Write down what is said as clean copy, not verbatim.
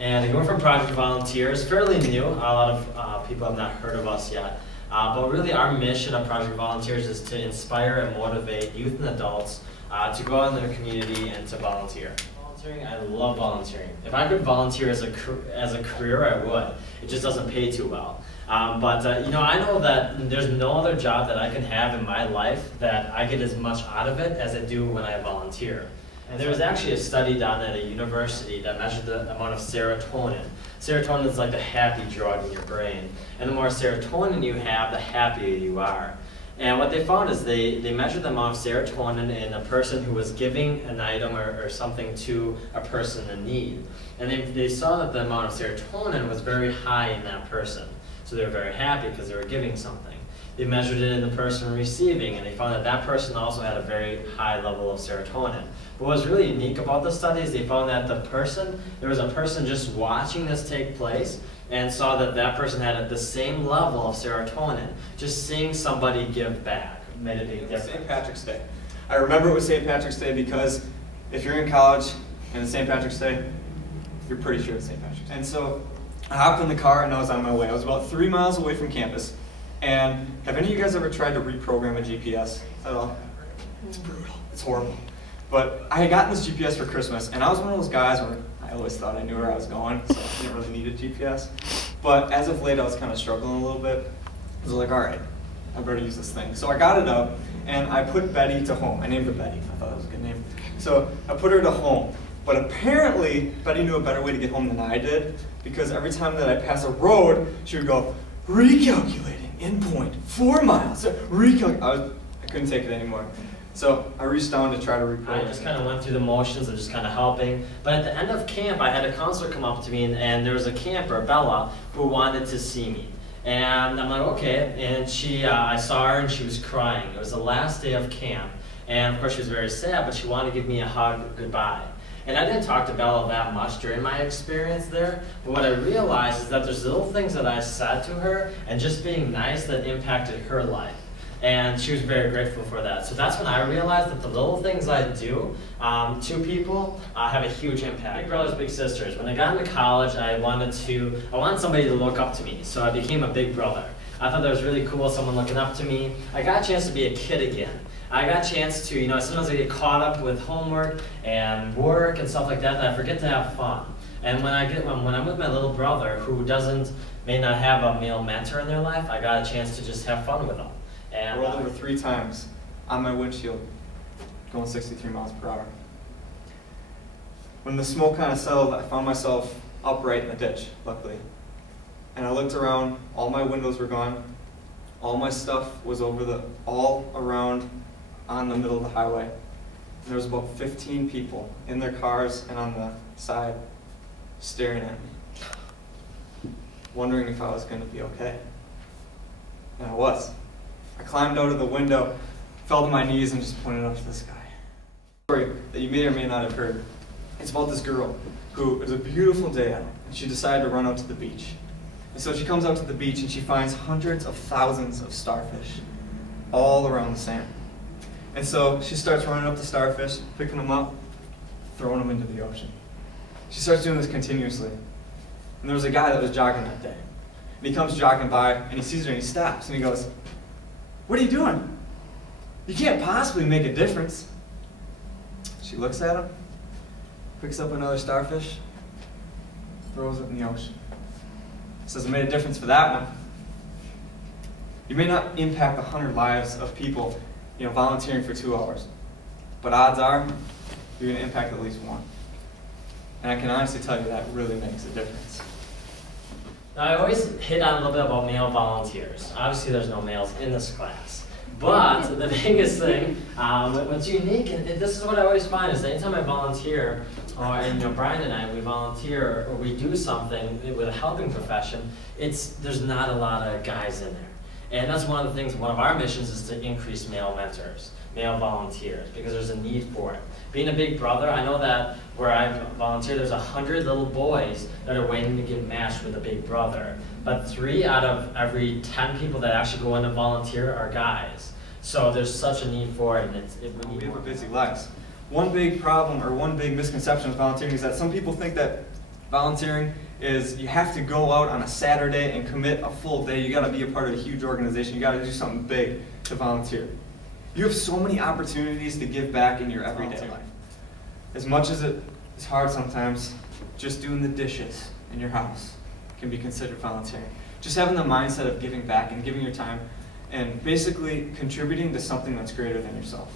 And we're from Project Volunteers, fairly new. A lot of people have not heard of us yet. But really our mission of Project Volunteers is to inspire and motivate youth and adults to go out in their community and to volunteer. Volunteering, I love volunteering. If I could volunteer as a career, I would. It just doesn't pay too well. You know, I know that there's no other job that I can have in my life that I get as much out of it as I do when I volunteer. And there was actually a study done at a university that measured the amount of serotonin. Serotonin is like the happy drug in your brain. And the more serotonin you have, the happier you are. And what they found is they measured the amount of serotonin in a person who was giving an item or something to a person in need. And they saw that the amount of serotonin was very high in that person. So they were very happy because they were giving something. They measured it in the person receiving, and they found that that person also had a very high level of serotonin. But what was really unique about the study is they found that there was a person just watching this take place and saw that that person had the same level of serotonin. Just seeing somebody give back made a big difference. St. Patrick's Day. I remember it was St. Patrick's Day because if you're in college and it's St. Patrick's Day, you're pretty sure it's St. Patrick's Day. And so I hopped in the car and I was on my way. I was about 3 miles away from campus. And have any of you guys ever tried to reprogram a GPS at all? It's brutal. It's horrible. But I had gotten this GPS for Christmas, and I was one of those guys where I always thought I knew where I was going, so I didn't really need a GPS. But as of late, I was kind of struggling a little bit. I was like, all right, I better use this thing. So I got it up, and I put Betty to home. I named her Betty. I thought that was a good name. So I put her to home. But apparently, Betty knew a better way to get home than I did, because every time that I pass a road, she would go, recalculating, endpoint, 4 miles, recalculating. I couldn't take it anymore. So I reached down to try to reprogram. I just kind of went through the motions of just kind of helping. But at the end of camp, I had a counselor come up to me, and there was a camper, Bella, who wanted to see me. And I'm like, okay. And I saw her, and she was crying. It was the last day of camp. And of course, she was very sad, but she wanted to give me a hug goodbye. And I didn't talk to Bella that much during my experience there, but what I realized is that there's little things that I said to her and just being nice that impacted her life. And she was very grateful for that. So that's when I realized that the little things I do to people have a huge impact. Big brothers, big sisters. When I got into college, I wanted somebody to look up to me, so I became a big brother. I thought that was really cool, someone looking up to me. I got a chance to be a kid again. I got a chance to, sometimes I get caught up with homework and work and stuff like that, and I forget to have fun. And when I'm with my little brother, who may not have a male mentor in their life, I got a chance to just have fun with them. And rolled over 3 times on my windshield, going 63 miles per hour. When the smoke kind of settled, I found myself upright in the ditch, luckily. And I looked around, all my windows were gone, all my stuff was all around on the middle of the highway. And there was about 15 people in their cars and on the side staring at me, wondering if I was going to be okay. And I was. I climbed out of the window, fell to my knees, and just pointed up to the sky. Story that you may or may not have heard. It's about this girl who, it was a beautiful day out, and she decided to run out to the beach. And so she comes out to the beach and she finds hundreds of thousands of starfish all around the sand. And so she starts running up the starfish, picking them up, throwing them into the ocean. She starts doing this continuously. And there was a guy that was jogging that day. And he comes jogging by, and he sees her, and he stops, and he goes, "What are you doing? You can't possibly make a difference." She looks at him, picks up another starfish, throws it in the ocean. Says, "I made a difference for that one." You may not impact 100 lives of people, volunteering for 2 hours, but odds are you're going to impact at least one. And I can honestly tell you that really makes a difference. Now, I always hit on a little bit about male volunteers. Obviously, there's no males in this class. But the biggest thing, what's unique, and this is what I always find, is anytime I volunteer, and Brian and I, we volunteer or we do something with a helping profession, there's not a lot of guys in there. And that's one of the things, one of our missions is to increase male mentors, male volunteers, because there's a need for it. Being a big brother, I know that where I volunteer, there's 100 little boys that are waiting to get matched with a big brother. But 3 out of every 10 people that actually go in and volunteer are guys. So there's such a need for it, and we have a busy lives. One big problem or one big misconception with volunteering is that some people think that Volunteering is you have to go out on a Saturday and commit a full day. You got to be a part of a huge organization. You got to do something big to volunteer. You have so many opportunities to give back in your everyday life. As much as it is hard sometimes, just doing the dishes in your house can be considered volunteering. Just having the mindset of giving back and giving your time and basically contributing to something that's greater than yourself.